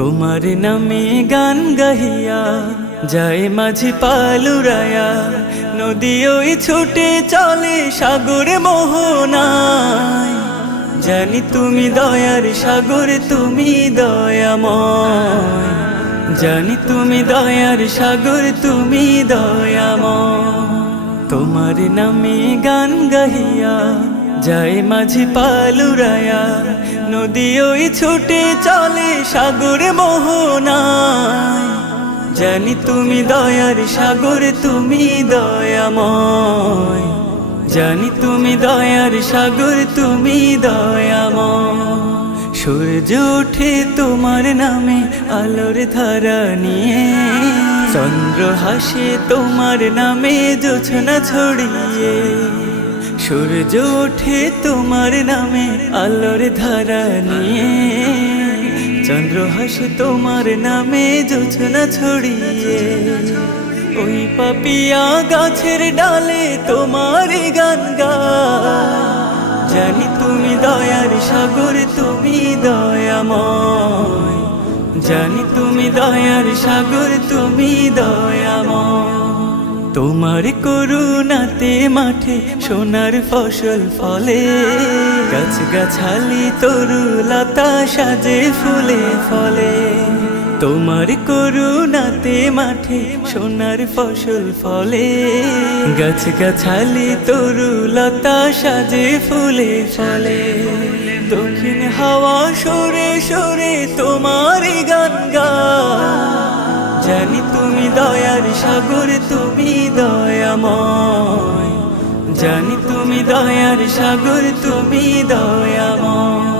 তোমার নামে গান গাহিয়া যায় মাঝি পালুরায়া, নদী ওই ছুটে চলে সাগরে মোহনায়। জানি তুমি দয়ার সাগর, তুমি দয়াময়। জানি তুমি দয়ার সাগর, তুমি দয়াময়। তোমার নামে গান গাহিয়া যায় মাঝি পালুরায়া, নদী ওই ছুটে চলে সাগরে মোহনায়। জানি তুমি দয়ার সাগর, তুমি দয়াময়। জানি তুমি দয়ার সাগর, তুমি দয়াময়। সূর্য ওঠে তোমার নামে আলোর ধারা নিয়ে, চন্দ্র হাসে তোমার নামে জোছনা ছড়িয়ে। সূর্য ওঠে তোমার নামে আলোর ধারা নিয়ে, চন্দ্র হাসে তোমার নামে জোছনা ছড়িয়ে। ওই পাপিয়া গাছের ডালে তোমার গান গায়। জানি তুমি দয়ার সাগর, তুমি দয়াময়। জানি তুমি দয়ার সাগর, তুমি দয়াময়। তোমার করুণাতে মাঠে সোনার ফসল ফলে, গাছ গাছালি তরুলতা সাজে ফুলে ফলে। তোমার করুণাতে মাঠে সোনার ফসল ফলে, গাছ গাছালি তরুলতা সাজে ফুলে ফলে। দক্ষিণ হাওয়া সরে সরে তোমার গান গায়। জানি তুমি দয়ার সাগর, তুমি দয়াময়। জানি তুমি দয়ার সাগর, তুমি দয়াময়।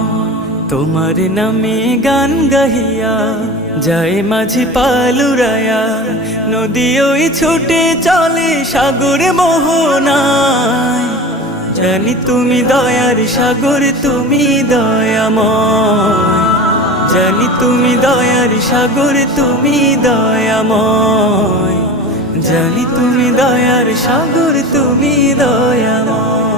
তোমার নামে গান গাহিয়া যায় মাঝি পালুরায়া, নদী ওই ছুটে চলে সাগরে মোহনায়। জানি তুমি দয়ার সাগর, তুমি দয়াময়। জানি তুমি দয়ার সাগর, তুমি দয়াময়। জানি তুমি দয়ার সাগর, তুমি দয়াময়।